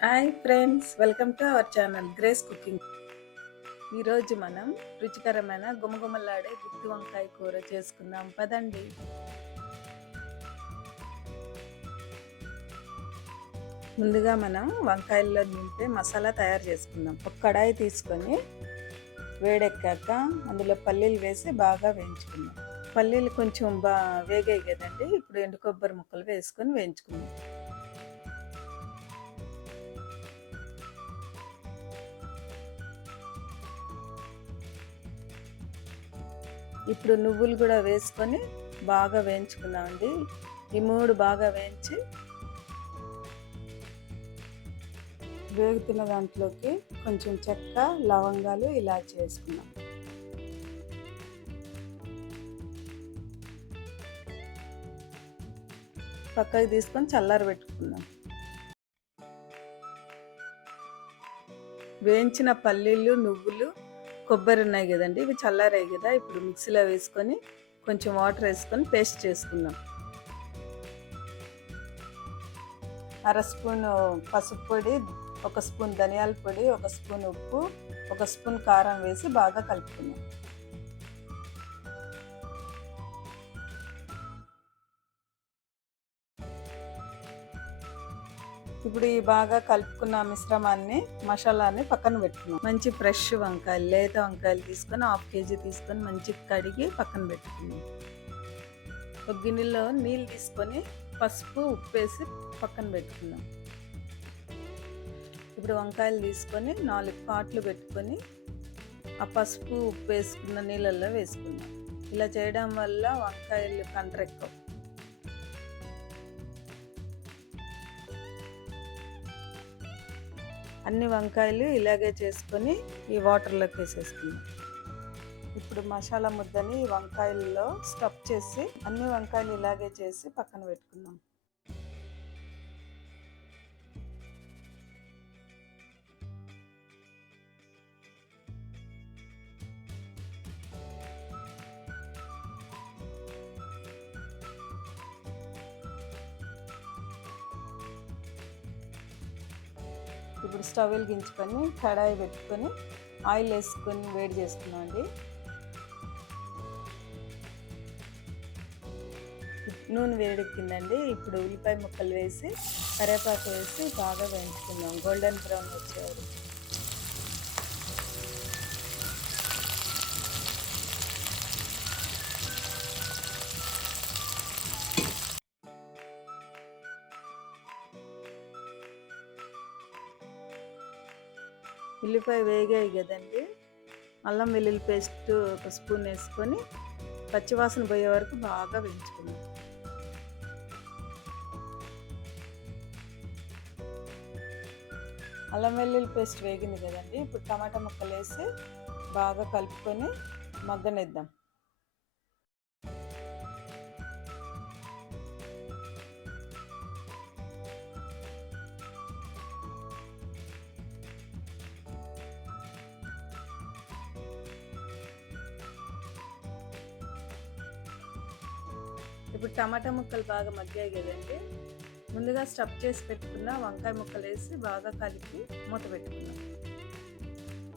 Hi friends welcome to our channel Grace cooking ఈరోజు మనం రుచికరమైన గుమగుమలాడే గుత్తి వంకాయ కూర చేసుకుందాం. పదండి. ముందుగా మనం వంకాయల్లో నింపే మసాలా తయారు చేసుకుందాం. ఒక కడాయి తీసుకొని వేడెక్కాక అందులో పల్లీలు వేసి బాగా వేయించుకుందాం. పల్లీలు కొంచెం బా వేగాయి కదండి. ఇప్పుడు ఎండు కొబ్బరి ముక్కలు వేసుకొని వేయించుకుందాం. ఇప్పుడు నువ్వులు కూడా వేసుకొని బాగా వేయించుకుందామండి. ఈ మూడు బాగా వేయించి వేగుతున్న దాంట్లోకి కొంచెం చెక్క లవంగాలు ఇలా చేసుకున్నాం పక్కకి తీసుకొని చల్లారి పెట్టుకుందాం. వేయించిన పల్లీలు నువ్వులు కొబ్బరి ఉన్నాయి కదండి ఇవి చల్లారాయి కదా ఇప్పుడు మిక్సీలో వేసుకొని కొంచెం వాటర్ వేసుకొని పేస్ట్ చేసుకుందాం. అర స్పూన్ పసుపు పొడి ఒక స్పూన్ ధనియాల పొడి ఒక స్పూన్ ఉప్పు ఒక స్పూన్ కారం వేసి బాగా కలుపుకుందాం. ఇప్పుడు ఈ బాగా కలుపుకున్న మిశ్రమాన్ని మసాలాని పక్కన పెట్టుకున్నాం. మంచి ఫ్రెష్ వంకాయలు లేత వంకాయలు తీసుకొని హాఫ్ కేజీ తీసుకొని మంచి కడిగి పక్కన పెట్టుకున్నాం. ఒక గిన్నెలో నీళ్ళు తీసుకొని పసుపు ఉప్పు వేసి పక్కన పెట్టుకున్నాం. ఇప్పుడు వంకాయలు తీసుకొని నాలుగు పాట్లు పెట్టుకొని ఆ పసుపు ఉప్పు వేసుకున్న నీళ్ళల్లో వేసుకున్నాం ఇలా చేయడం వల్ల వంకాయలు కండ్రెక్కవు. అన్ని వంకాయలు ఇలాగే చేసుకొని ఈ వాటర్లోకి వేసేసుకున్నాం ఇప్పుడు మసాలా ముద్దని వంకాయల్లో స్టఫ్ చేసి అన్ని వంకాయలు ఇలాగే చేసి పక్కన పెట్టుకున్నాం ఇప్పుడు స్టవ్ వెలిగించుకొని కడాయి పెట్టుకొని ఆయిల్ వేసుకొని వేడి చేసుకున్నాం అండి. నూనె వేడెక్కిందండి. ఇప్పుడు ఉల్లిపాయ ముక్కలు వేసి కరివేపాకు వేసి బాగా వేయించుకుందాం. గోల్డెన్ బ్రౌన్ వచ్చేవారు ఉల్లిపాయ వేగాయి కదండి. అల్లం వెల్లుల్లి పేస్ట్ ఒక స్పూన్ వేసుకొని పచ్చివాసన పోయే వరకు బాగా వేయించుకున్నాం అల్లం వెల్లుల్లి పేస్ట్ వేగింది కదండి. ఇప్పుడు టమాటా ముక్కలు వేసి బాగా కలుపుకొని మగ్గనిద్దాం. ఇప్పుడు టమాటా ముక్కలు బాగా మగ్గాయి కదండి. ముందుగా స్టఫ్ చేసి పెట్టుకున్న వంకాయ ముక్కలు వేసి బాగా కలిపి మూత పెట్టుకున్నాం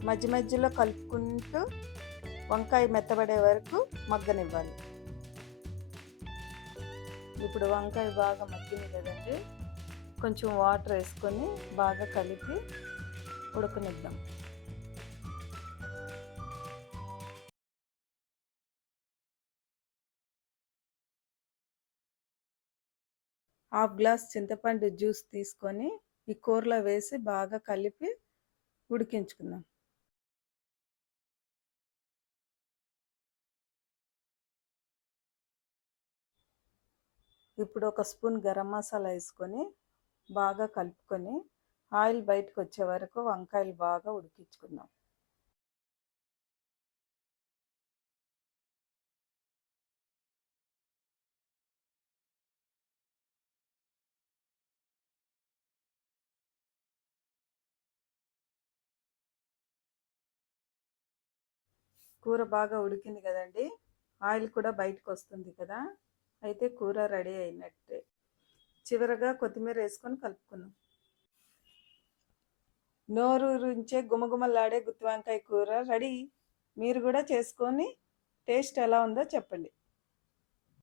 మధ్య మధ్యలో కలుపుకుంటూ వంకాయ మెత్తబడే వరకు మగ్గనివ్వాలి. ఇప్పుడు వంకాయ బాగా మగ్గింది కదండి. కొంచెం వాటర్ వేసుకొని బాగా కలిపి ఉడకనిద్దాం. హాఫ్ గ్లాస్ చింతపండు జ్యూస్ తీసుకొని ఈ కూరలో వేసి బాగా కలిపి ఉడికించుకుందాం. ఇప్పుడు ఒక స్పూన్ గరం మసాలా వేసుకొని బాగా కలుపుకొని ఆయిల్ బయటకు వచ్చే వరకు వంకాయలు బాగా ఉడికించుకుందాం. కూర బాగా ఉడికింది కదండి ఆయిల్ కూడా బయటకు వస్తుంది కదా అయితే కూర రెడీ అయినట్టే. చివరగా కొత్తిమీర వేసుకొని కలుపుకున్నాం నోరూరించే గుమగుమలాడే గుత్తి వంకాయ కూర రెడీ. మీరు కూడా చేసుకొని టేస్ట్ ఎలా ఉందో చెప్పండి.